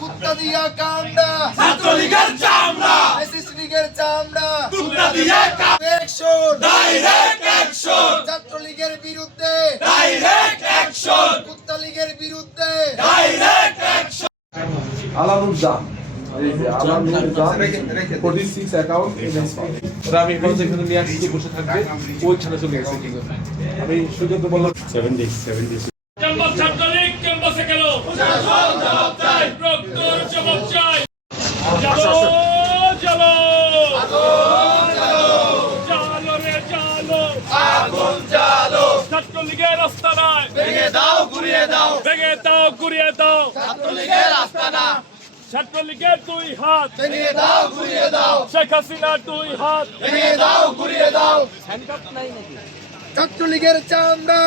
কুত্তা দিয়া কামড়া ছাত্রলীগের চামড়া ফ্যাসিস্ট লীগের চামড়া কুত্তা দিয়ে অ্যাকশন ডাইরেক্ট অ্যাকশন ছাত্রলীগের বিরুদ্ধে ডাইরেক্ট অ্যাকশন কুত্তা লীগের বিরুদ্ধে ডাইরেক্ট অ্যাকশন আলামুদ্দান 46 অ্যাকাউন্ট ওরা আমি এখানে নিয়ে আসছি বসে থাকবে ওইখানে চলে গেছে আমি সুযোগ বললাম 7 days ক্যাম্পাস ছাত্রলীগ ক্যাম্পাসে গেল জবাব চাই প্রক্টর জবাব চাই চলো চলো চলো রে চলো আগুন জ্বালো ছাত্রলীগের রাস্তা নাই ভেঙে দাও ঘুরিয়ে দাও ভেঙে দাও ঘুরিয়ে দাও ছাত্রলীগের আস্তানা ছাত্রলীগের দুই হাত ভেঙে দাও ঘুরিয়ে দাও শেখ হাসিনার দুই হাত ভেঙে দাও ঘুরিয়ে দাও ছাত্রলীগের চামড়া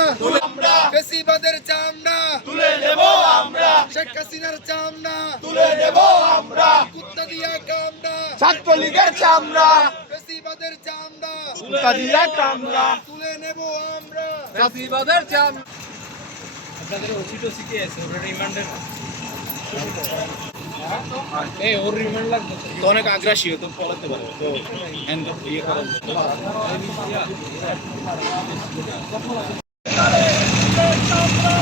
আমরা ফ্যাসিবাদের চামড়া তুলে নেব আমরা শেখ হাসিনার চামড়া তুলে নেব আমরা কুত্তা দিয়া কামড়া ছাত্রলীগের চামড়া ফ্যাসিবাদের চামড়া কুত্তা দিয়ে কামড়া তুলে নেব আমরা জাতিবাদের চামড়া অনেক আগ্রাসী তো পড়াতে পারে তো হ্যান্ডকাপ ইয়ে করা চামড়া